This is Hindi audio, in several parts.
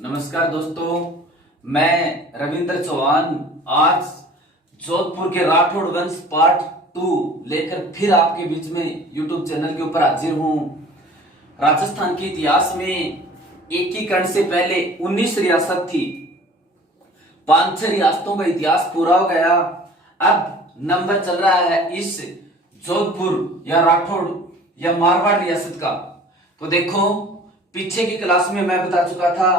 नमस्कार दोस्तों, मैं रविंद्र चौहान आज जोधपुर के राठौड़ वंश पार्ट 2 लेकर फिर आपके बीच में यूट्यूब चैनल के ऊपर हाजिर हूं। राजस्थान के इतिहास में एकीकरण से पहले 19 रियासत थी। 5 रियासतों का इतिहास पूरा हो गया। अब नंबर चल रहा है इस जोधपुर या राठौड़ या मारवाड़ रियासत का। तो देखो, पीछे की क्लास में मैं बता चुका था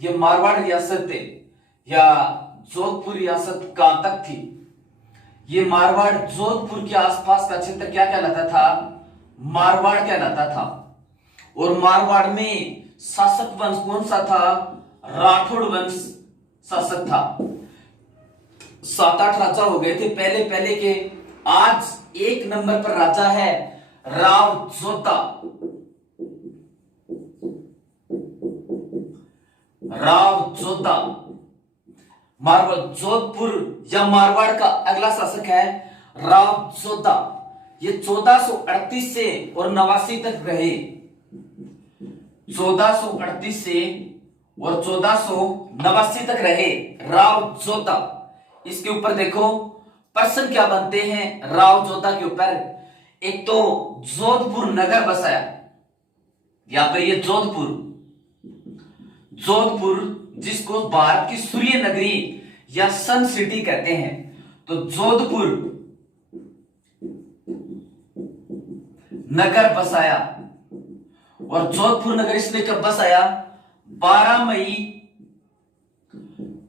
ये मारवाड़ रियासत या जोधपुर रियासत कहां तक थी। ये मारवाड़ जोधपुर के आसपास का क्षेत्र क्या कहलाता था? मारवाड़ कहलाता था। और मारवाड़ में शासक वंश कौन सा था? राठौड़ वंश शासक था। 7-8 राजा हो गए थे पहले के। आज 1 नंबर पर राजा है राव जोधा। राव जोधा मारवाड़ जोधपुर या मारवाड़ का अगला शासक है राव जोधा। ये 1438 से और 89 तक रहे। 1438 से और 1489 तक रहे राव जोधा। इसके ऊपर देखो प्रश्न क्या बनते हैं राव जोधा के ऊपर। एक तो जोधपुर नगर बसाया, या फिर ये जोधपुर जिसको भारत की सूर्य नगरी या सन सिटी कहते हैं। तो जोधपुर नगर बसाया। और जोधपुर नगर इसने कब बसाया? 12 मई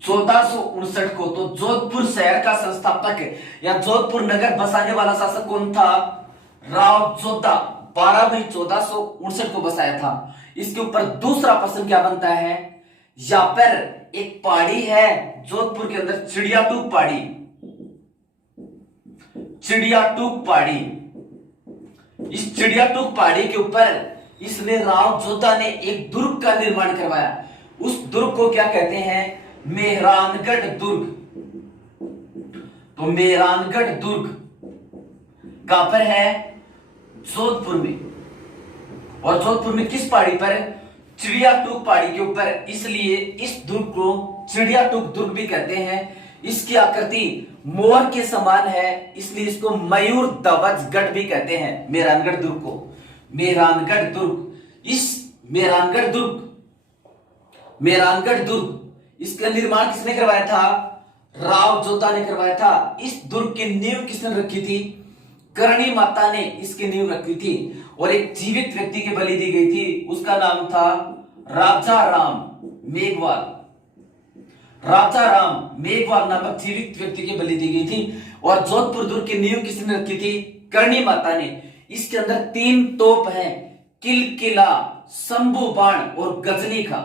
1459 को। तो जोधपुर शहर का संस्थापक या जोधपुर नगर बसाने वाला शासक कौन था? राव जोधा। 12 मई 1459 को बसाया था। इसके ऊपर दूसरा प्रश्न क्या बनता है? यहां पर एक पहाड़ी है जोधपुर के अंदर, चिड़ियाटूक पहाड़ी। चिड़ियाटूक पहाड़ी, इस चिड़ियाटूक पहाड़ी के ऊपर इसने राव जोधा ने एक दुर्ग का निर्माण करवाया। उस दुर्ग को क्या कहते हैं? मेहरानगढ़ दुर्ग। तो मेहरानगढ़ दुर्ग कहां पर है? जोधपुर में। और जोधपुर में किस पहाड़ी पर? चिड़ियाटूक पहाड़ी के ऊपर। इसलिए इस दुर्ग को चिड़ियाटूक दुर्ग भी कहते हैं। इसकी आकृति मोर के समान है, इसलिए इसको मयूर ध्वज गढ़ भी कहते हैं। मेहरानगढ़ दुर्ग को मेहरानगढ़ दुर्ग। इस मेहरानगढ़ दुर्ग इसका निर्माण किसने करवाया था? राव जोधा ने करवाया था। इस दुर्ग की नींव किसने रखी थी? करणी माता ने इसकी नींव रखी थी। और एक जीवित व्यक्ति की बलि दी गई थी, उसका नाम था राजा राम मेघवाल। राजा राम मेघवाल नामक जीवित व्यक्ति की बलि दी गई थी। और जोधपुर दुर्ग की नींव किसने रखी थी? करणी माता ने। इसके अंदर 3 तोप हैं, किलकिला, शंभू बाण और गजनी का।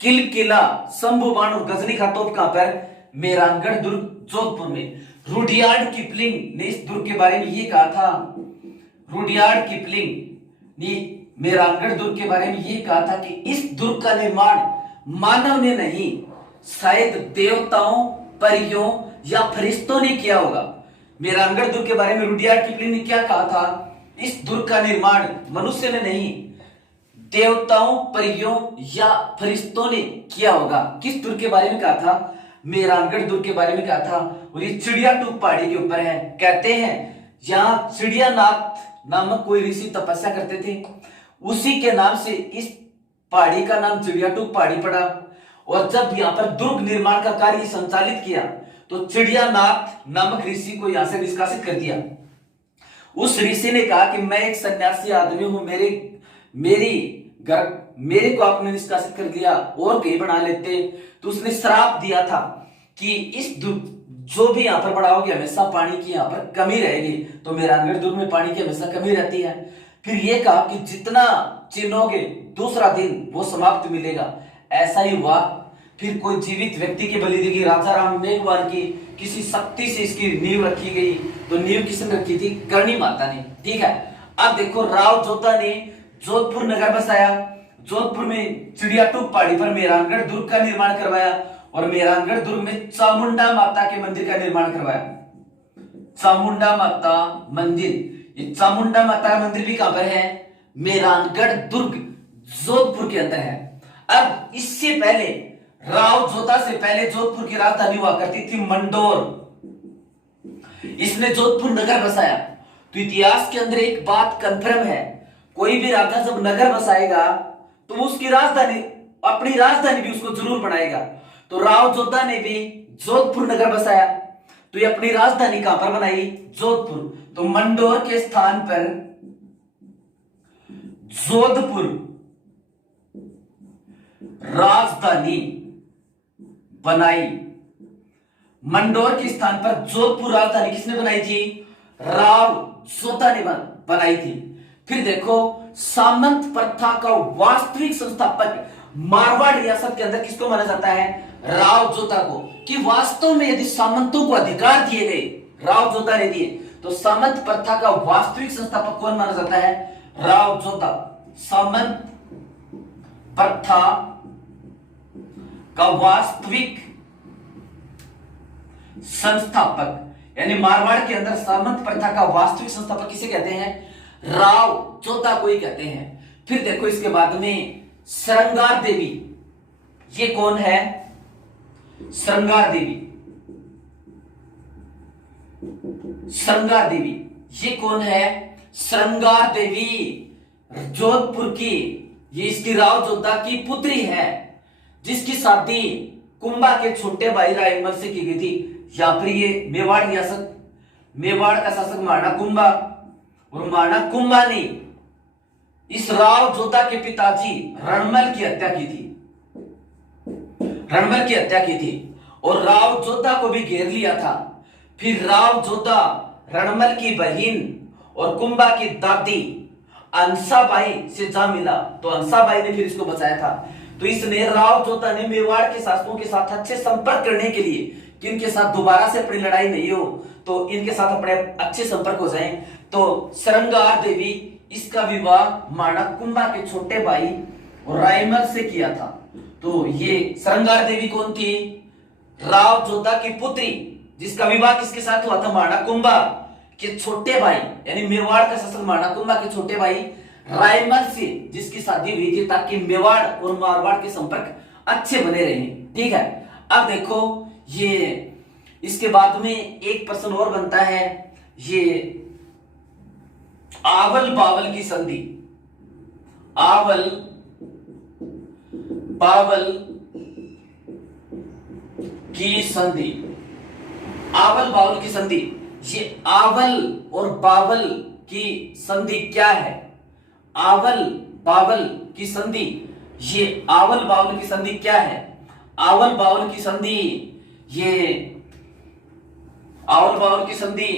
किलकिला, शंभू बाण और गजनी का तोप कहां पर? मेहरानगढ़ दुर्ग जोधपुर में। रुडयार्ड किपलिंग ने इस दुर्ग के बारे में ये कहा था। रुडयार्ड किपलिंग ने मेहरानगढ़ दुर्ग के बारे में ये कहा था कि इस दुर्ग का निर्माण मानव ने नहीं, शायद देवताओं, परियों या फरिश्तों ने किया होगा। मेहरानगढ़ दुर्ग के बारे में रुडयार्ड किपलिंग ने क्या कहा था? इस दुर्ग का निर्माण मनुष्य ने नहीं, देवताओं, परियों या फरिश्तों ने किया होगा। किस दुर्ग के बारे में कहा था? मेहरानगढ़ दुर्ग के बारे में कहा था। और ये चिड़ियाटूक पहाड़ी के ऊपर है। कहते हैं यहां चिड़ियानाथ नामक कोई ऋषि तपस्या करते थे, उसी के नाम से इस पहाड़ी का नाम चिड़ियाटूक पहाड़ी पड़ा। और जब यहां पर दुर्ग निर्माण का कार्य संचालित किया तो चिड़ियानाथ नामक ऋषि को यहां से निष्कासित कर दिया। उस ऋषि ने कहा कि मैं एक सन्यासी आदमी हूं, मेरे को आपने निष्कासित कर दिया, और कहीं बना लेते। तो उसने श्राप दिया था कि इस जो भी यहां पर बढ़ाओगे हमेशा पानी की यहां पर कमी रहेगी। तो मेहरानगढ़ दुर्ग में पानी की हमेशा कमी रहती है। फिर यह कहा कि जितना चिन्होगे दूसरा दिन वो समाप्त मिलेगा। ऐसा ही हुआ। फिर कोई जीवित व्यक्ति की बलि दी गई, राजा राम मेघवाल की। किसी शक्ति से इसकी नींव रखी गई। तो नींव किसने रखी थी? करणी माता ने। ठीक है। अब देखो, राव जोधा ने जोधपुर नगर बसाया। जोधपुर में चिड़ियाटूक पहाड़ी पर मेहरानगढ़ दुर्ग का निर्माण करवाया। और मेहरानगढ़ दुर्ग में चामुंडा माता के मंदिर का निर्माण करवाया। चामुंडा माता मंदिर, ये चामुंडा माता का मंदिर भी कहां पर है? मेहरानगढ़ दुर्ग जोधपुर के अंदर है। अब इससे पहले राव जोधा से पहले जोधपुर की राजधानी हुआ करती थी मंडोर। इसने जोधपुर नगर बसाया। तो इतिहास के अंदर एक बात कंफर्म है, कोई भी राजा जब नगर बसाएगा तो उसकी राजधानी, अपनी राजधानी भी उसको जरूर बनाएगा। तो राव जोधा ने भी जोधपुर नगर बसाया, तो ये अपनी राजधानी कहां पर बनाई? जोधपुर। तो मंडोर के स्थान पर जोधपुर राजधानी बनाई। मंडोर के स्थान पर जोधपुर राजधानी किसने बनाई थी? राव जोधा ने बनाई थी। फिर देखो, सामंत प्रथा का वास्तविक संस्थापक मारवाड़ रियासत के अंदर किसको माना जाता है? राव जोधा को। कि वास्तव में यदि सामंतों को अधिकार दिए गए, राव जोधा ने दिए, तो सामंत प्रथा का वास्तविक संस्थापक कौन माना जाता है? राव जोधा। सामंत प्रथा का वास्तविक संस्थापक, यानी मारवाड़ के अंदर सामंत प्रथा का वास्तविक संस्थापक किसे कहते हैं? राव जोधा को ही कहते हैं। फिर देखो, इसके बाद में श्रृंगार देवी, ये कौन है? श्रृंगार देवी। श्रृंगार देवी ये कौन है? श्रृंगार देवी जोधपुर की, ये इसकी राव जोधा की पुत्री है, जिसकी शादी कुंभा के छोटे भाई रायमल से की गई थी। यहां पर ये मेवाड़ रियासत, मेवाड़ का शासक महाराणा कुंभा, और महाराणा कुंभा ने इस राव जोधा के पिताजी रणमल की हत्या की थी, रणमल की हत्या की थी, और राव जोधा को भी घेर लिया था। फिर राव जोधा रणमल की बहन और कुंभा की दादी अंसाबाई से जा मिला, तो अंसाबाई ने फिर इसको बचाया था। तो इसने, राव जोधा ने मेवाड़ के शासकों के साथ अच्छे संपर्क करने के लिए, किनके साथ दोबारा से अपनी लड़ाई नहीं हो, तो इनके साथ अपने अच्छे संपर्क हो जाएं, तो श्रृंगार देवी, इसका विवाह महाराणा कुंभा के छोटे भाई रायमल से किया था। तो ये श्रृंगार देवी कौन थी? राव जोधा की पुत्री, जिसका विवाह किसके साथ हुआ था? महाराणा कुंभा के छोटे भाई, यानी मेवाड़ का शासक महाराणा कुंभा के छोटे भाई रायमल से, जिसकी शादी हुई थी, ताकि मेवाड़ और मारवाड़ के संपर्क अच्छे बने रहे। ठीक है, अब देखो, ये इसके बाद में एक प्रश्न और बनता है, ये आवल बावल की संधि। आवल बावल की संधि, आवल बावल की संधि, ये आवल और बावल की संधि क्या है? आवल बावल की संधि, ये आवल बावल की संधि क्या है? आवल बावल की संधि, ये आवल बावल की संधि,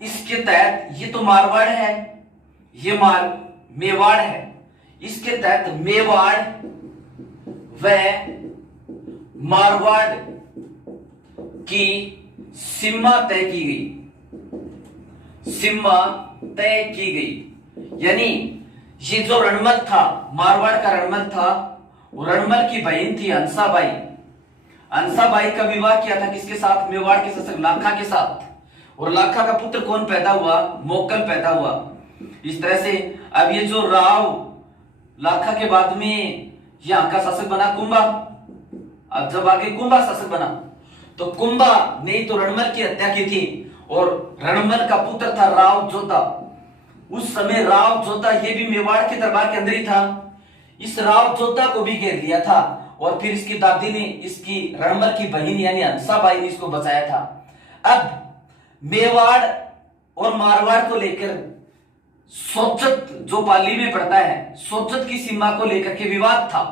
इसके तहत, ये तो मारवाड़ है, ये मेवाड़ है, इसके तहत मेवाड़ व मारवाड़ की सीमा तय की गई, सीमा तय की गई। यानी ये जो रणमल था, मारवाड़ का रणमल था, वो रणमल की बहन थी अंसाबाई। अंसाबाई का विवाह किया था किसके साथ? मेवाड़ के शासक लाखा के साथ, और लाखा का पुत्र कौन पैदा हुआ? मोक्कल पैदा हुआ। इस तरह से अब ये जो राव, लाखा के बाद में यहां का शासक बना कुंभा। अब जब आगे कुंभा शासक बना, तो कुंभा ने तो रणमल की हत्या की थी, और रणमल का पुत्र था राव जोधा। उस समय राव जोधा ये भी मेवाड़ के दरबार के अंदर ही था। इस राव जोधा को भी घेर लिया था, और फिर इसकी दादी ने, इसकी रणमल की बहन यानी अंसाबाई ने इसको बचाया था। अब मेवाड़ और मारवाड़ को लेकर सोचत, जो पाली में पड़ता है, सोचत की सीमा को लेकर के विवाद था।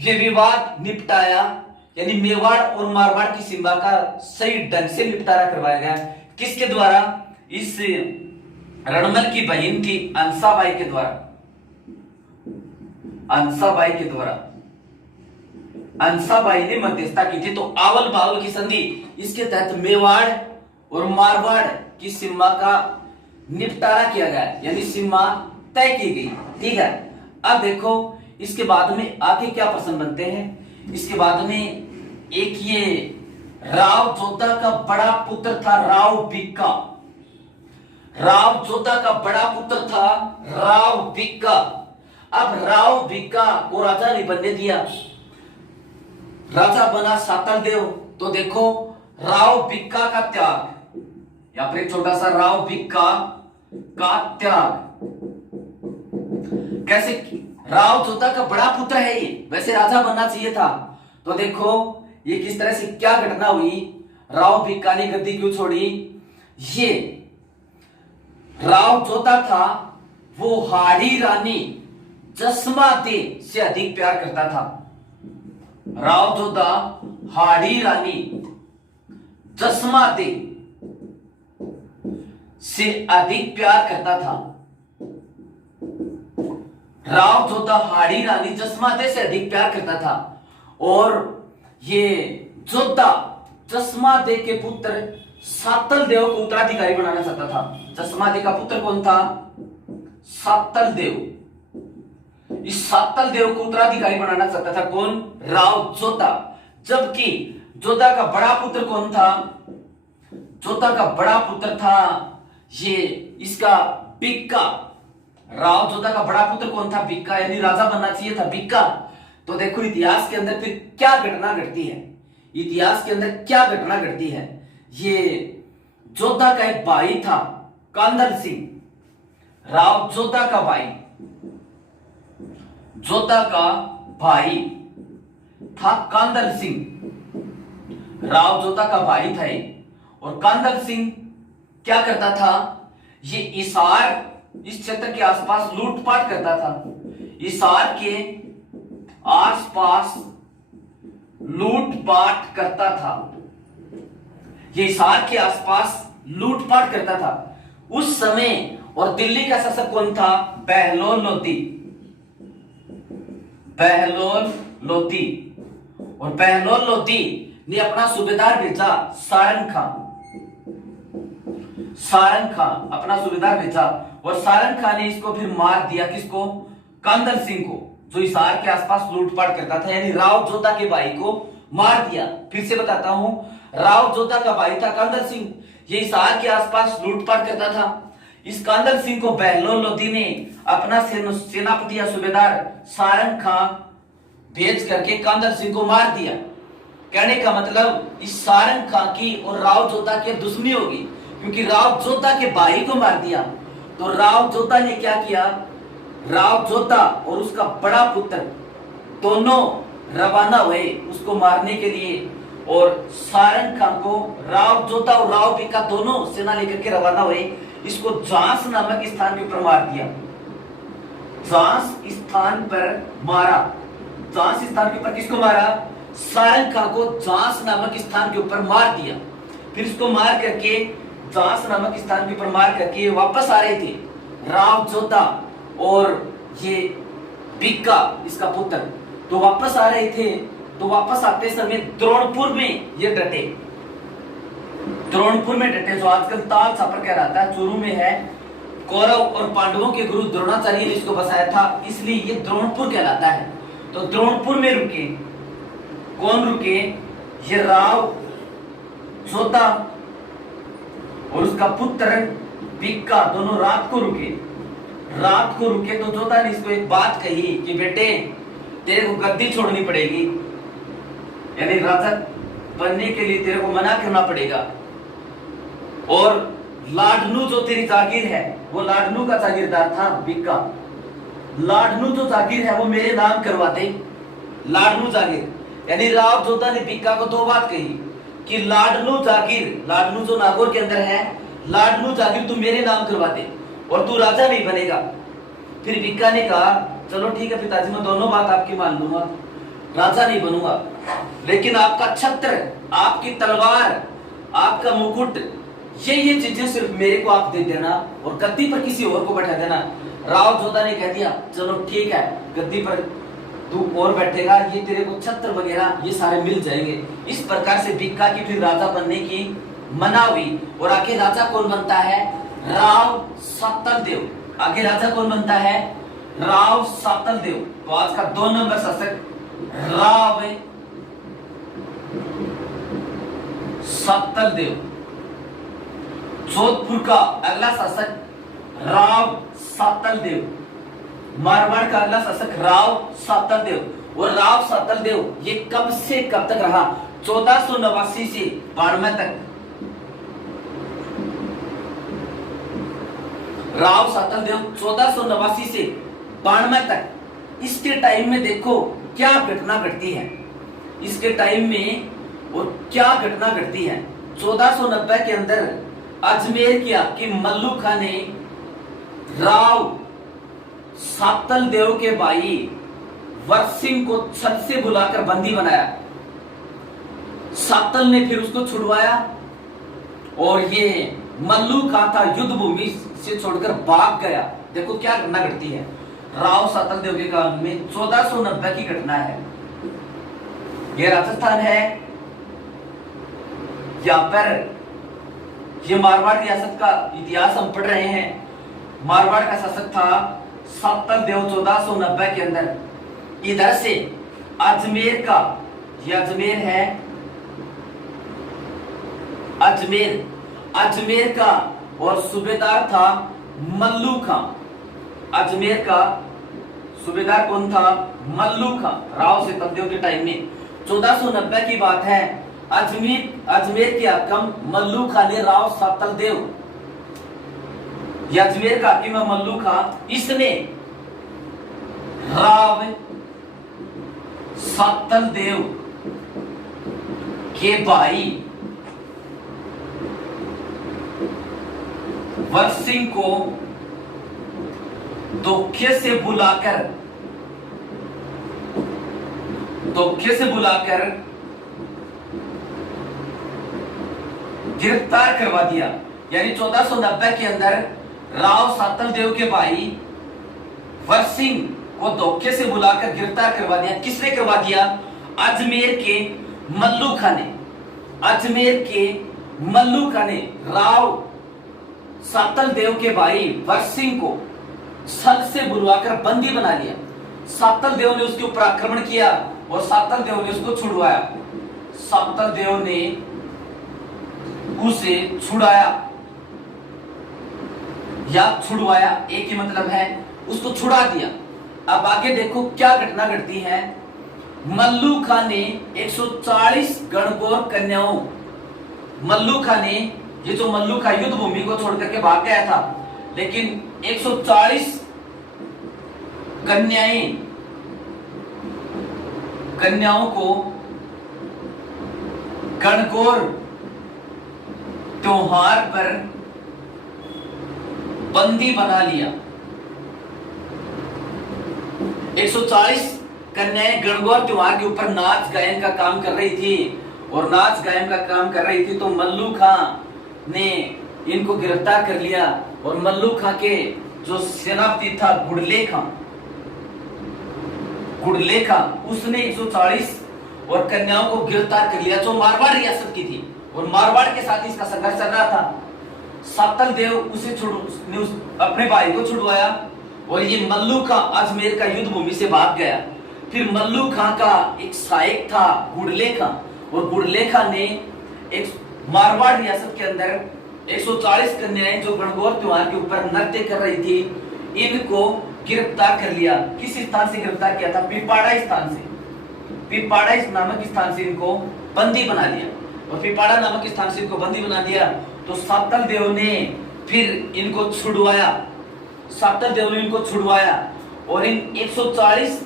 यह विवाद निपटाया, यानी मेवाड़ और मारवाड़ की सीमा का सही ढंग से निपटारा करवाया गया। किसके द्वारा? इस रणमल की बहन थी अंसाबाई के द्वारा, अंसाबाई के द्वारा, अंसाबाई ने मध्यस्थता की थी। तो आवल बावल की संधि, इसके तहत मेवाड़ और मारवाड़ की सीमा का निपटारा किया गया, यानी सीमा तय की गई। ठीक है, अब देखो इसके बाद में आगे क्या प्रश्न बनते हैं। इसके बाद में एक ये राव जोधा का बड़ा पुत्र था राव बिक्का। राव जोधा का बड़ा पुत्र था राव बिक्का। अब राव बिक्का को राजा ने बनने दिया, राजा बना सातल देव। तो देखो राव भिक्का का त्याग, यहां पर एक छोटा सा राव भिक्का का त्याग कैसे, राव जोधा का बड़ा पुत्र है ये, वैसे राजा बनना चाहिए था। तो देखो ये किस तरह से क्या घटना हुई, राव भिक्का ने गद्दी क्यों छोड़ी। ये राव जोधा था वो हाड़ी रानी जसमा दे से अधिक प्यार करता था। राव जोधा हाड़ी रानी जसमा दे से अधिक प्यार करता था। राव जोधा हाड़ी रानी जसमा दे से अधिक प्यार करता था। और ये जोधा जसमा दे के पुत्र सातल देव को उत्तराधिकारी बनाना चाहता था। जसमा दे का पुत्र कौन था, सातल देव। इस सातल देव को उत्तराधिकारी बनाना चाहता था कौन, राव जोधा। जबकि जोधा का बड़ा पुत्र कौन था, जोधा का बड़ा पुत्र था ये इसका भिक्का। राव जोधा का बड़ा पुत्र कौन था, भिक्का, यानी राजा बनना चाहिए था भिक्का। तो देखो इतिहास के अंदर फिर क्या घटना घटती है, इतिहास के अंदर क्या घटना घटती है। ये जोधा का एक भाई था कांदल सिंह, राव जोधा का भाई, जोधा का भाई था कांदल सिंह। राव जोधा का भाई था और कांदल सिंह क्या करता था, ये इसार, इस क्षेत्र के आसपास लूटपाट करता था। इसार के आसपास लूटपाट करता था, ये इसार के आसपास लूटपाट करता था उस समय। और दिल्ली का शासक कौन था, बहलोल लोधी, बहलोल लोधी। और बहलोल लोधी ने अपना सूबेदार भेजा सारंग खां, सारंग खां अपना सूबेदार भेजा। और सारंग खां ने इसको फिर मार दिया, किसको, कांदल सिंह को, जो इसार के आसपास लूटपाट करता था, यानी राव जोधा के भाई को मार दिया। फिर से बताता हूं, राव जोधा का भाई था कांदल सिंह, ये इसार के आसपास लूटपाट करता था। इस कांदल सिंह को बहलोल लोधी ने अपना सेनापति या सूबेदार सारंग खां भेज करके कांदल सिंह को मार दिया। कहने का मतलब इस सारंग खां की और राव जोधा की दुश्मनी होगी, क्योंकि राव जोधा के भाई को मार दिया। तो राव जोधा ने क्या किया, राव जोधा और उसका बड़ा पुत्र दोनों रवाना हुए उसको मारने के लिए। और सारंग खां को राव जोधा और राव भिक्का दोनों सेना लेकर के रवाना हुए, इसको जांस नामक स्थान के ऊपर मार दिया। जांस स्थान पर मारा, जांस स्थान के ऊपर किसको मारा, सारंग खां को जांस नामक स्थान के ऊपर मार दिया। फिर इसको मार करके, जांस नामक स्थान के ऊपर मार करके वापस आ रहे थे राव जोधा और ये भिक्का इसका पुत्र, तो वापस आ रहे थे। तो वापस आते समय द्रोणपुर में ये डटे, द्रोणपुर में डटे, जो आजकल ताल छापर कहलाता है, चूरू में है। कौरव और पांडवों के गुरु द्रोणाचार्य ने इसको बसाया था, इसलिए ये द्रोणपुर कहलाता है। तो द्रोणपुर में रुके, कौन रुके, ये राव जोधा और उसका पुत्र भिक्का दोनों रात को रुके। रात को रुके तो जोधा ने इसको एक बात कही कि बेटे तेरे को गद्दी छोड़नी पड़ेगी, यानी राजा बनने के लिए तेरे को मना करना पड़ेगा। और लाडनू जो तेरी जागीर है, वो लाडनू का जागीरदार था भिक्का, लाडनू जो जागीर है वो मेरे नाम करवा दे। लाडनू जागीर, यानी राव जोधा ने भिक्का को दो बात कही कि लाडनू जागीर, लाडनू जो नागौर के अंदर है, लाडनू जागीर तू मेरे नाम करवा दे और तू राजा नहीं बनेगा। फिर भिक्का ने कहा चलो ठीक है पिताजी, मैं दोनों बात आपकी मान लूंगा, राजा नहीं बनूंगा, लेकिन आपका छत्र, आपकी तलवार, आपका मुकुट, ये चीजें सिर्फ मेरे को आप दे देना और गद्दी पर किसी और को बैठा देना। राव जोधा ने कह दिया चलो ठीक है, गद्दी पर तू और बैठेगा, ये तेरे को छत्र वगैरह ये सारे मिल जाएंगे। इस प्रकार से भिक्का की फिर राजा बनने की मना हुई। और आगे राजा कौन बनता है, राव सातल देव। आगे राजा कौन बनता है, राव सातल देव। तो आज का 2 नंबर शासक राव सातल देव। जोधपुर का अगला शासक राव सातल देव। मारवाड़ का अगला शासक राव सातल देव। और राव सातल देव ये कब से कब तक रहा? 1489 से 92 तक। राव सातल देव 1489 से 92 तक। इसके टाइम में देखो क्या घटना घटती है, इसके टाइम में और क्या घटना घटती है। 1490 के अंदर अजमेर किया कि मल्लू खां ने राव सातल देव के भाई वर सिंह को छत से बुलाकर बंदी बनाया। सातल ने फिर उसको छुड़वाया और ये मल्लू खां था युद्ध भूमि से छोड़कर भाग गया। देखो क्या घटना घटती है राव सातल देव के काल में। 1490 की घटना है। यह राजस्थान है, यहां पर ये मारवाड़ रियासत का इतिहास हम पढ़ रहे हैं। मारवाड़ का शासक था सातल देव 1490 के अंदर। इधर से अजमेर का, ये अजमेर है, अजमेर का और सूबेदार था मल्लू खां। अजमेर का सूबेदार कौन था? मल्लू खां। राव सातल देव के टाइम में 1490 की बात है। अजमेर के हाकिम मल्लू खां ने राव सातल देव, ये अजमेर का हाकिम मल्लू खां, इसने राव सातल देव के भाई वर सिंह को धोखे से बुलाकर गिरफ्तार करवा दिया। यानी 1490 के अंदर राव सातल देव के भाई वर सिंह को धोखे से बुलाकर गिरफ्तार करवा दिया। किसने करवा दिया? अजमेर के मल्लू खां ने। अजमेर के मल्लू खां ने राव सातल देव के भाई वर सिंह को छत से बुलवाकर बंदी बना लिया। सातल देव ने उसके ऊपर आक्रमण किया और सातल देव ने उसको छुड़वाया। सातल देव ने उसे छुड़ाया या छुड़वाया, एक ही मतलब है, उसको छुड़ा दिया। अब आगे देखो क्या घटना घटती है। मल्लू खां ने 140 गणगौर कन्याओं, मल्लू खां ने, ये जो मल्लू खां युद्ध भूमि को छोड़ करके भाग गया था, लेकिन 140 कन्याओं को गणगौर त्योहार पर बंदी बना लिया। 140 कन्याएं गणगौर त्योहार के ऊपर नाच गायन का काम कर रही थी और नाच गायन का काम कर रही थी, तो मल्लू खां ने इनको गिरफ्तार कर लिया और मल्लू खां के जो सेनापति था गुड़ले खां, उसने 140 और कन्याओं को गिरफ्तार कर लिया जो मारवाड़ रियासत की थी और मारवाड़ के साथ इसका संघर्ष चल रहा था। सातल देव उसे अपने भाई को छुड़वाया और ये मल्लू खां अजमेर का युद्ध भूमि से भाग गया। फिर मल्लू खां का एक सहायक था गुड़ले खां और गुड़ले खां ने एक मारवाड़ रियासत के अंदर 140 कन्याएं जो गणगौर त्योहार के ऊपर नृत्य कर रही थी, इनको गिरफ्तार कर लिया। किस स्थान से गिरफ्तार किया था? पिपाड़ा स्थान से। पिपाड़ा नामक स्थान से इनको बंदी बना लिया और पिपाड़ा नामक स्थान से इनको बंदी बना दिया। तो सातल देव ने फिर इनको छुड़वाया। सातल देव ने इनको छुड़वाया और इन 140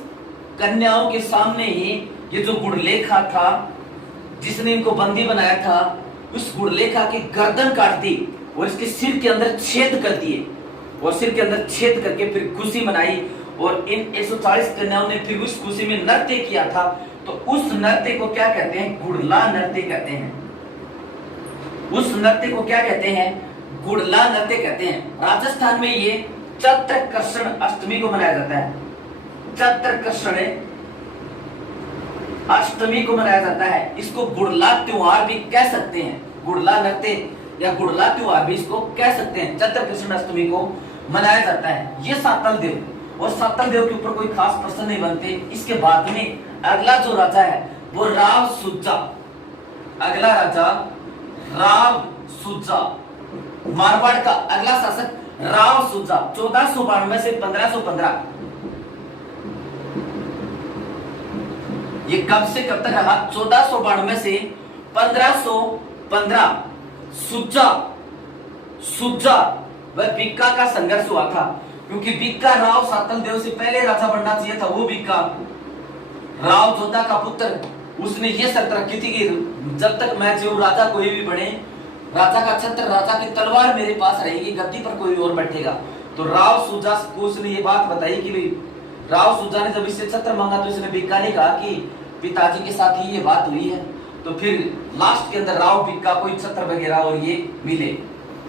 कन्याओं के सामने ही ये जो गुड़लेखा था जिसने इनको बंदी बनाया था, उस गुड़लेखा की गर्दन काट दी और इसके सिर के अंदर छेद कर दिए और सिर के अंदर छेद करके फिर खुशी मनाई और इन 140 कन्याओं ने फिर उस खुशी में नृत्य किया था। तो उस नृत्य को क्या कहते हैं? गुड़ला नृत्य कहते हैं। उस नृत्य को क्या कहते हैं? गुड़ला नृत्य कहते हैं। राजस्थान में ये चैत्र कृष्ण अष्टमी को मनाया जाता है। चैत्र कृष्ण अष्टमी को मनाया जाता है। इसको गुड़ला त्योहार भी कह सकते हैं। गुड़ला नृत्य या गुड़ला त्योहार भी इसको कह सकते हैं। चैत्र कृष्ण अष्टमी को मनाया जाता है। ये सातल देव, और सातल देव के ऊपर कोई खास प्रश्न नहीं बनते। इसके बाद में अगला जो राजा है वो राव सुज्जा। अगला राजा राव सुज्जा, मारवाड़ का अगला शासक राव सुज्जा 1492 से 1515। ये कब से कब तक रहा? 1492 से 1515 सुज्जा व बीका का संघर्ष हुआ था, क्योंकि बीका राव सातल देव से पहले राजा बनना चाहिए था। वो बीका राव जोधा का पुत्र, उसने ये शर्त रखी थी कि जब तक मैं जीऊं राजा कोई भी बने, राजा का छत्र, राजा की तलवार मेरे पास रहेगी, गद्दी पर कोई और बैठेगा। तो राव सुजा को उसने ये बात बताई कि राव सुजा ने जब इससे छत्र मांगा तो इसने बीका ने कहा कि पिताजी के साथ ही ये बात हुई है। तो फिर लास्ट के अंदर राव बीका को छत्र वगैरह और ये मिले।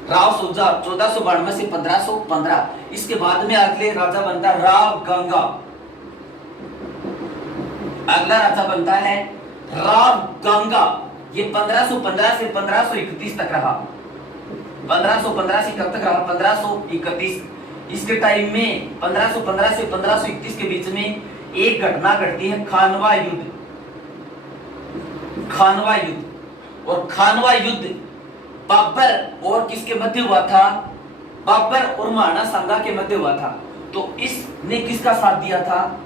राव सुजा 1492 से 1515। इसके बाद में अगले राजा बनता राव गंगा। अगला राजा बनता है राव गंगा। ये 1515 से 1531 तक रहा। 1515 से कब तक रहा? 1531। इसके टाइम में 1515 से 1531 के बीच में एक घटना घटती है, खानवा युद्ध। खानवा युद्ध, और खानवा युद्ध बाबर और किसके मध्य हुआ था? बाबर और महाराणा सांगा के मध्य हुआ था। तो इसने किसका साथ दिया था?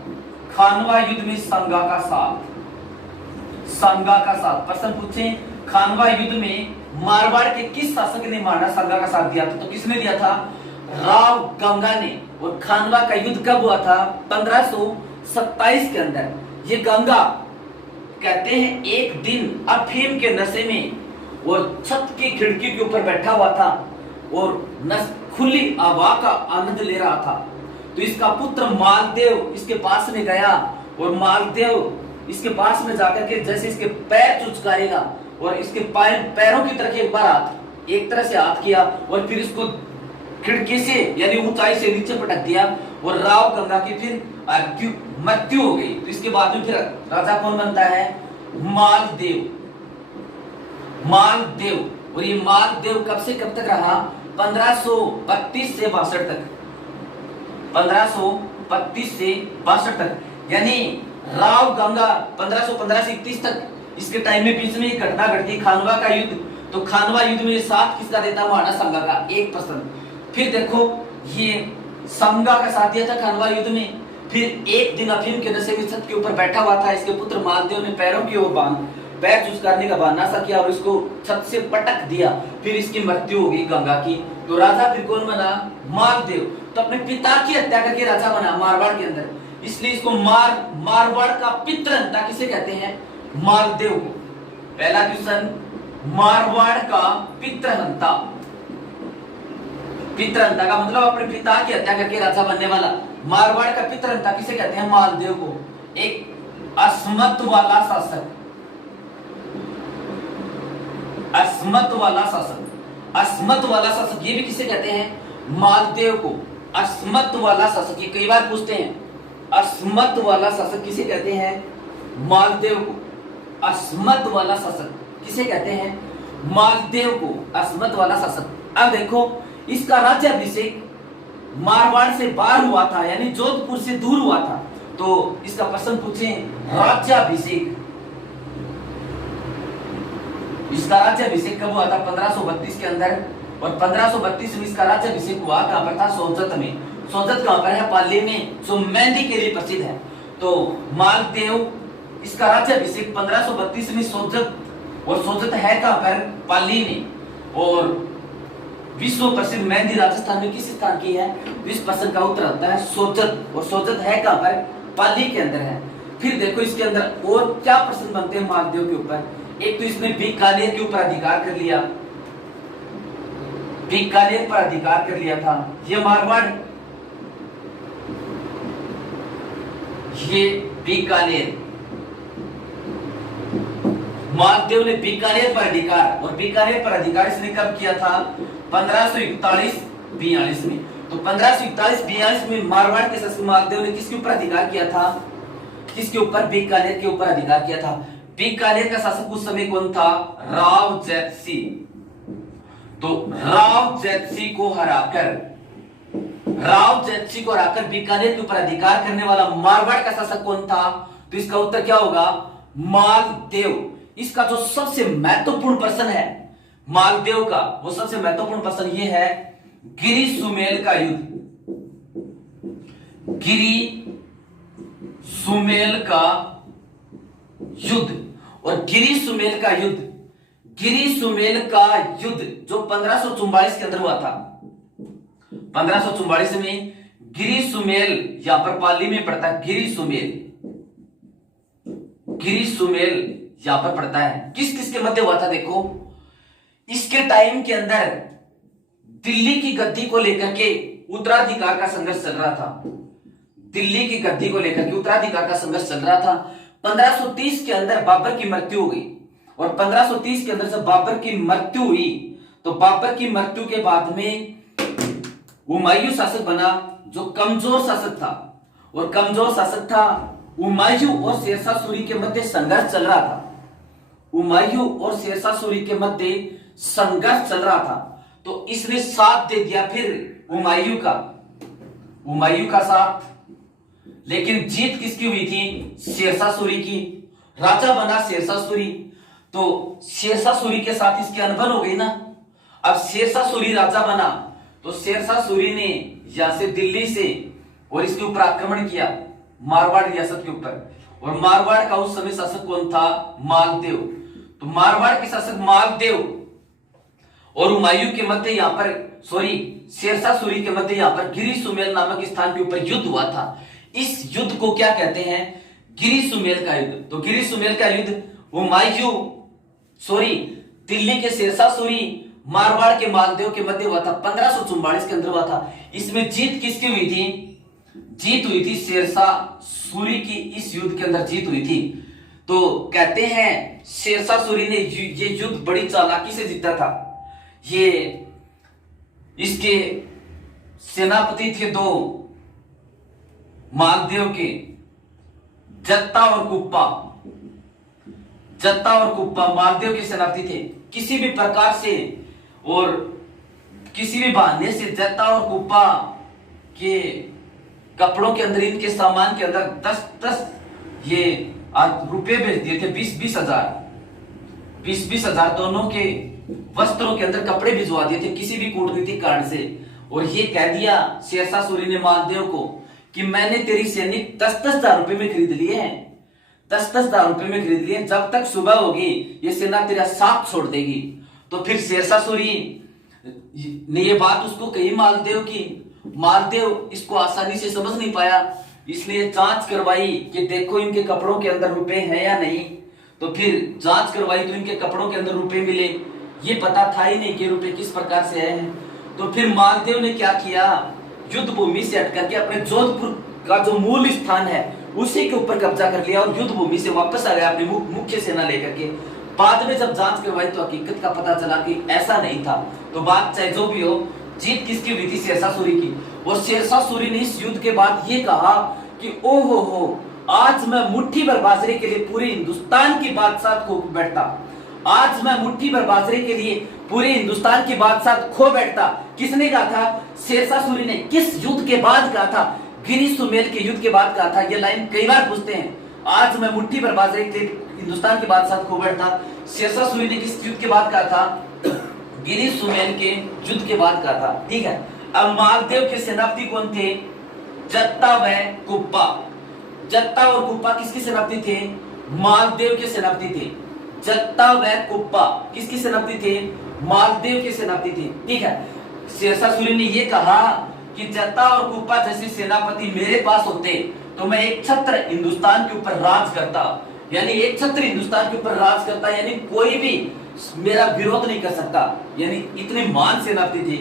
खानवा युद्ध में सांगा का साथ। सांगा का साथ। प्रश्न पूछे, खानवा युद्ध में मारवाड़ के किस शासक ने महाराणा सांगा का साथ दिया था? तो किसने दिया था? राव गंगा ने। और खानवा का युद्ध कब हुआ था? 1527 के अंदर। ये गंगा कहते हैं एक दिन अफीम के नशे में और छत की खिड़की के ऊपर बैठा हुआ था और खुली हवा का आनंद ले रहा था। तो इसका पुत्र मालदेव इसके पास में गया और मालदेव इसके पास में जाकर के जैसे इसके पैर चुचकारेगा और इसके पैरों की तरफ एक तरह से हाथ किया और फिर इसको खिड़की से यानी ऊंचाई से नीचे पटक दिया और राव गंगा की फिर मृत्यु हो गई। तो इसके बाद में फिर राजा कौन बनता है? मालदेव। मालदेव। और ये मालदेव कब से कब तक रहा? 1532 से 62 तक। 1532 से 62 तक, यानी राव गंगा 1515 से 31 तक। इसके टाइम में बीच में एक घटना घटती, खानवा का युद्ध। तो खानवा युद्ध में साथ किसका देता? महाराणा सांगा का। एक प्रश्न। फिर देखो, ये सांगा का साथ दिया था खानवा युद्ध में। फिर एक दिन अफीम के नशे में छत के ऊपर बैठा हुआ था। इसके पुत्र मालदेव ने पैरों की ओर पैर चुचकारने का बहाना सा किया और इसको छत से पटक दिया। फिर इसकी मृत्यु हो गई गंगा की। तो राजा फिर कौन बना? मालदेव। तो अपने पिता की हत्या करके राजा बना मारवाड़ के अंदर, इसलिए इसको मारवाड़ का पितृहंता किसे कहते हैं? मालदेव को। पहला क्वेश्चन, मारवाड़ का पितृहंता। पितृहंता का मतलब अपने पिता की हत्या करके राजा बनने वाला। मारवाड़ का पितृहंता किसे कहते हैं? मालदेव को। एक अस्मत वाला शासक। अस्मत वाला शासक। अस्मत वाला शासक ये भी किसे कहते हैं? मालदेव को। अस्मत वाला शासक, ये कई बार पूछते हैं। अस्मत वाला शासक किसे कहते हैं? मालदेव को। अस्मत वाला शासक किसे कहते हैं? मालदेव को। अस्मत वाला शासक। अब देखो, इसका राज्याभिषेक मारवाड़ से बाहर हुआ था, यानी जोधपुर से दूर हुआ था। तो इसका प्रश्न पूछे, राज्याभिषेक, इसका राज्याभिषेक कब हुआ था? 1532 के अंदर। और 1532 में इसका राज्याभिषेक हुआ कहां पर था? सोजत में। सोजत कहां पर है? पाली में, जो मेहंदी के लिए प्रसिद्ध है। तो मालदेव इसका राज्याभिषेक 1532 में सोजत, और सोजत है कहां पर? पाली में। और विश्व प्रसिद्ध मेहंदी राजस्थान में किस स्थान की है? इस प्रश्न का उत्तर आता है सोजत। और सोजत है कहां पर? पाली के अंदर है। फिर देखो इसके अंदर और क्या प्रश्न बनते हैं मालदेव के ऊपर। एक तो इसने बीकानेर के ऊपर अधिकार कर लिया, बीकानेर पर अधिकार कर लिया था। ये मारवाड़, ये बीकानेर, मालदेव ने बीकानेर पर अधिकार, और बीकानेर पर अधिकार इसने कब किया था? 1541-42 में। तो 1541-42 में मारवाड़ के शासक मालदेव ने किसके ऊपर अधिकार किया था? किसके ऊपर? बीकानेर के ऊपर अधिकार किया था। बीकानेर का शासक उस समय कौन था? राव जैतसिंह। तो राव जैतसिंह को हराकर बीकानेर के ऊपर अधिकार करने वाला मारवाड़ का शासक कौन था? तो इसका उत्तर क्या होगा? मालदेव। इसका जो सबसे महत्वपूर्ण प्रश्न है मालदेव का, वो सबसे महत्वपूर्ण प्रश्न ये है, गिरि सुमेल का युद्ध। गिरि सुमेल का युद्ध। और गिरी सुमेल का युद्ध, गिरी सुमेल का युद्ध जो 1544 के अंदर हुआ था। 1544 में गिरी सुमेल, यहां पर पाली में पड़ता है गिरी सुमेल, गिरी सुमेल यहां पर पड़ता है। किस किस के मध्य हुआ था देखो, इसके टाइम के अंदर दिल्ली की गद्दी को लेकर के उत्तराधिकार का संघर्ष चल रहा था। दिल्ली की गद्दी को लेकर के उत्तराधिकार का संघर्ष चल रहा था। 1530 के अंदर बाबर की मृत्यु हो गई, और 1530 के अंदर जब बाबर की मृत्यु हुई तो बाबर की मृत्यु के बाद में हुमायूं शासक बना, जो कमजोर शासक था। और कमजोर शासक था, हुमायूं और शेरशाह सूरी के मध्य संघर्ष चल रहा था। हुमायूं और शेरशाह सूरी के मध्य संघर्ष चल रहा था, तो इसने साथ दे दिया फिर हुमायूं का साथ। लेकिन जीत किसकी हुई थी? शेरशाह सूरी की। राजा बना शेरशाह सूरी, तो शेरशाह सूरी के साथ इसकी अनबन हो गई ना। अब शेरशाह सूरी राजा बना, तो शेरशाह सूरी ने यहां से दिल्ली से और इसके ऊपर आक्रमण किया, मारवाड़ रियासत के ऊपर। और मारवाड़ का उस समय शासक कौन था? मालदेव। तो मारवाड़ के शासक मालदेव और हुमायूं के मध्य यहां पर शेरशाह सूरी के मध्य यहां पर गिरी सुमेल नामक स्थान के ऊपर युद्ध हुआ था। इस युद्ध को क्या कहते हैं? गिरी सुमेल का युद्ध। तो गिरी सुमेल का युद्ध दिल्ली के शेरशाह सूरी, मारवाड़ के मालदेव के मध्य हुआ था, 1544 के अंदर हुआ था। इसमें जीत किसकी हुई थी? जीत हुई थी शेरशाह सूरी की। इस युद्ध के अंदर जीत हुई थी। तो कहते हैं शेरशाह सूरी ने ये युद्ध बड़ी चालाकी से जीता था। ये इसके सेनापति थे दो मालदेव के, जत्ता और कुप्पा मालदेव के सेनापति थे। किसी भी प्रकार से और किसी भी बहाने से जत्ता और कुप्पा के कपड़ों के अंदर, इनके सामान के अंदर 10-10 ये रुपए भेज दिए थे, 20-20 हजार दोनों के वस्त्रों के अंदर कपड़े भिजवा दिए थे किसी भी कूटनीतिक कारण से। और ये कह दिया शेरशाह सूरी ने मालदेव को कि मैंने तेरी सैनिक 10-10 हजार रुपए में खरीद लिए हैं, 10-10 हजार रुपए में खरीद लिए। जब तक सुबह होगी ये सेना तेरा साथ छोड़ देगी। तो फिर शेरशाह सूरी ने ये बात उसको कही मालदेव की। मालदेव इसको आसानी से समझ नहीं पाया, इसलिए जांच करवाई कि देखो इनके कपड़ों के अंदर रुपए हैं या नहीं। तो फिर जांच करवाई तो इनके कपड़ों के अंदर रुपए मिले। ये पता था ही नहीं कि रुपए किस प्रकार से आए हैं। तो फिर मालदेव ने क्या किया, युद्ध भूमि से हट करके अपने जोधपुर का जो मूल स्थान है उसी के ऊपर कब्जा कर लिया और युद्ध भूमि से वापस आ गया अपनी मुख्य सेना लेकर के। बाद में जब जांच करवाई तो हकीकत का पता चला कि ऐसा नहीं था। तो बात चाहे जो भी हो, जीत किसकी हुई थी? शेरशाह सूरी की। और शेरशाह सूरी ने इस युद्ध के बाद ये कहा कि ओहो हो, आज मैं मुट्ठी भर बाजरे के लिए पूरे हिंदुस्तान की बादशाह खो बैठता। आज मैं मुट्ठी भर बाजरे के लिए पूरे हिंदुस्तान की बादशाह खो बैठता। किसने कहा था? शेरशाह सूरी ने। किस युद्ध के बाद कहा था? गिरी सुमेल के युद्ध के बाद कहा था। ये लाइन कई बार पूछते हैं, आज मैं मुट्ठी भर बाजरे के लिए हिंदुस्तान की बादशाह खो बैठता। शेरशाह सूरी ने किस युद्ध के बाद कहा था? गिरी सुमेल के युद्ध के बाद कहा था। ठीक है। अब मालदेव के सेनापति कौन थे? जत्ता व कुप्पा। जत्ता और कुप्पा किसके सेनापति थे? मालदेव के सेनापति थे। जत्ता व कुप्पा किसके सेनापति थे? मालदेव के सेनापति थे। ठीक है। शेरशाह सूरी ने यह कहा कि जत्ता और कुप्पा जैसे सेनापति मेरे पास होते तो मैं एक छत्र हिंदुस्तान के ऊपर राज करता। यानी एक छत्र हिंदुस्तान के ऊपर राज करता, यानी कोई भी मेरा विरोध नहीं कर सकता। यानी इतने महान सेनापति थे।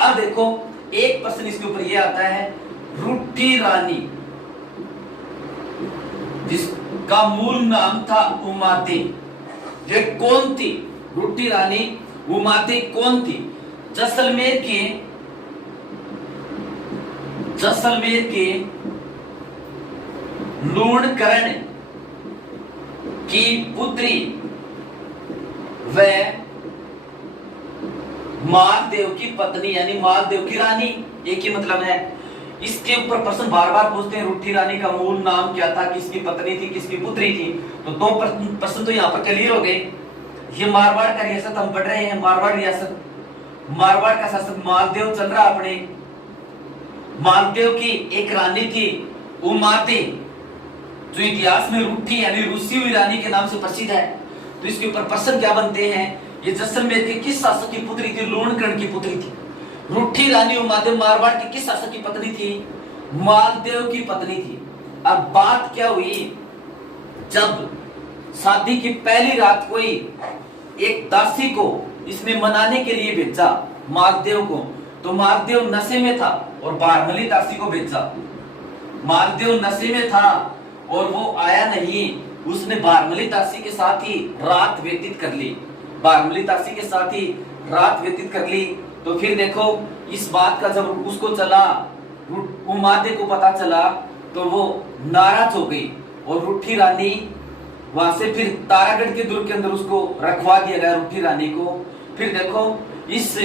अब देखो एक प्रश्न इसके ऊपर यह आता है, रुट्ठी रानी जिसका मूल नाम था उमाते, ये कौन थी? रुट्ठी रानी उमाते कौन थी? जैसलमेर के लूणकरण की पुत्री व मालदेव की पत्नी, यानी मालदेव की रानी, एक ही मतलब है। इसके ऊपर प्रश्न बार बार पूछते हैं, रुट्ठी रानी का मूल नाम क्या था, किसकी पत्नी थी, किसकी पुत्री थी। तो दो प्रश्न तो यहाँ पर क्लियर हो गए। ये मारवाड़ का रियासत हम पढ़ रहे हैं, मारवाड़ रियासत, मारवाड़ का शासक मालदेव चल रहा अपने। मालदेव की एक रानी थी उमाते, जो इतिहास में रूठी यानी रूसी हुई रानी के नाम से प्रसिद्ध है। तो इसके ऊपर प्रश्न क्या बनते हैं, ये जैसलमेर के किस शासक की पुत्री थी? लूणकरण की पुत्री थी। रूठी रानी उमादेव मारवाड़ की किस शासक की पत्नी थी? मालदेव की पत्नी थी। अब बात क्या हुई, जब शादी की पहली रात कोई एक दासी को इसने मनाने के लिए भेजा मालदेव को, तो मालदेव नशे में था और बारमली दासी को भेजा। मालदेव नशे में था और वो आया नहीं, उसने बारमली दासी के साथ ही रात व्यतीत कर ली। बारमली दासी के साथ ही रात व्यतीत कर ली। तो फिर देखो इस बात का जब उसको चला, उमादे को पता चला, तो वो नाराज हो गई और रूठी रानी वहां से फिर तारागढ़ के दुर्ग के अंदर उसको रखवा दिया गया, रूठी रानी को। फिर देखो इस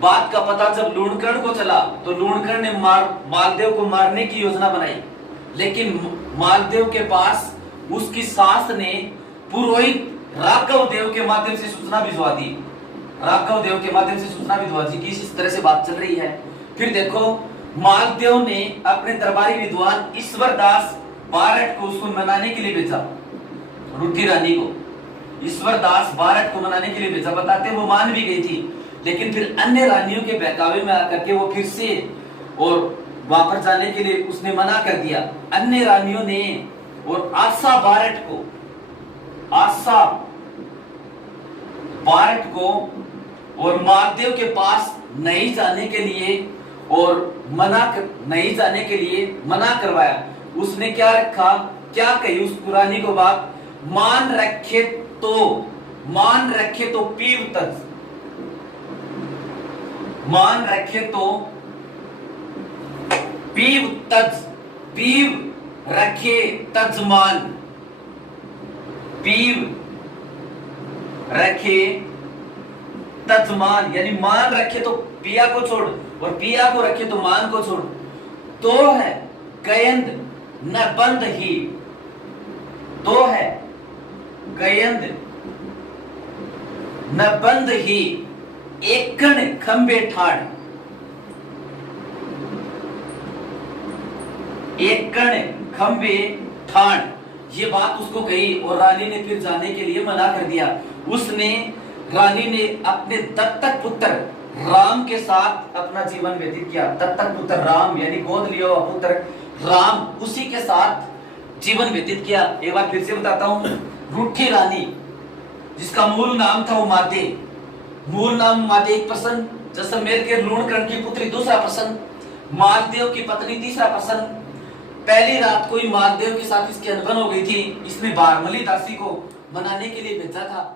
बात का पता जब लूणकरण को चला, तो लूणकरण ने मालदेव को मारने की योजना बनाई, लेकिन मालदेव के पास उसकी सास ने पुरोहित राघव देव के माध्यम से सूचना भिजवा दी। राघव देव के माध्यम से सूचना भिजवा दी कि इस तरह से बात चल रही है। फिर देखो मालदेव ने अपने दरबारी विद्वान ईश्वरदास बारठ को उसको मनाने के लिए भेजा, रूठी रानी को ईश्वरदास बारठ को मनाने के लिए भेजा। बताते वो मान भी गई थी, लेकिन फिर अन्य रानियों के बहकावे में आकर के वो फिर से और वहां पर जाने के लिए उसने मना कर दिया। अन्य रानियों ने और आशा बारठ को और मालदेव के पास नहीं जाने के लिए और नहीं जाने के लिए मना करवाया। उसने क्या रखा, क्या कही उस पुरानी को बात, मान रखे तो पीव तज, मान रखे तो पीव तज, पीव रखे तजमान, पीव रखे तजमान, यानी मान रखे तो पिया को छोड़ और पिया को रखे तो मान को छोड़। तो है गयंद न बंद ही, तो है गयंद न बंद ही, एकण खंबे ठाड़, एकण खंबे ठाड़, ये बात उसको कही और रानी ने फिर जाने के लिए मना कर दिया। रानी ने अपने दत्तक पुत्र राम के साथ अपना जीवन व्यतीत किया। दत्तक पुत्र राम यानी गोद लिया हुआ पुत्र राम, उसी के साथ जीवन व्यतीत किया। एक बार फिर से बताता हूं, रूठी रानी जिसका मूल नाम था उमादे, मूल नाम उमादे एक प्रश्न, जैसलमेर के लूणकरण की पुत्री दूसरा प्रश्न, मालदेव की पत्नी तीसरा प्रश्न। पहली रात को ही मालदेव के साथ इसकी अनबन हो गई थी, इसने बारमली दासी को मनाने के लिए भेजा था।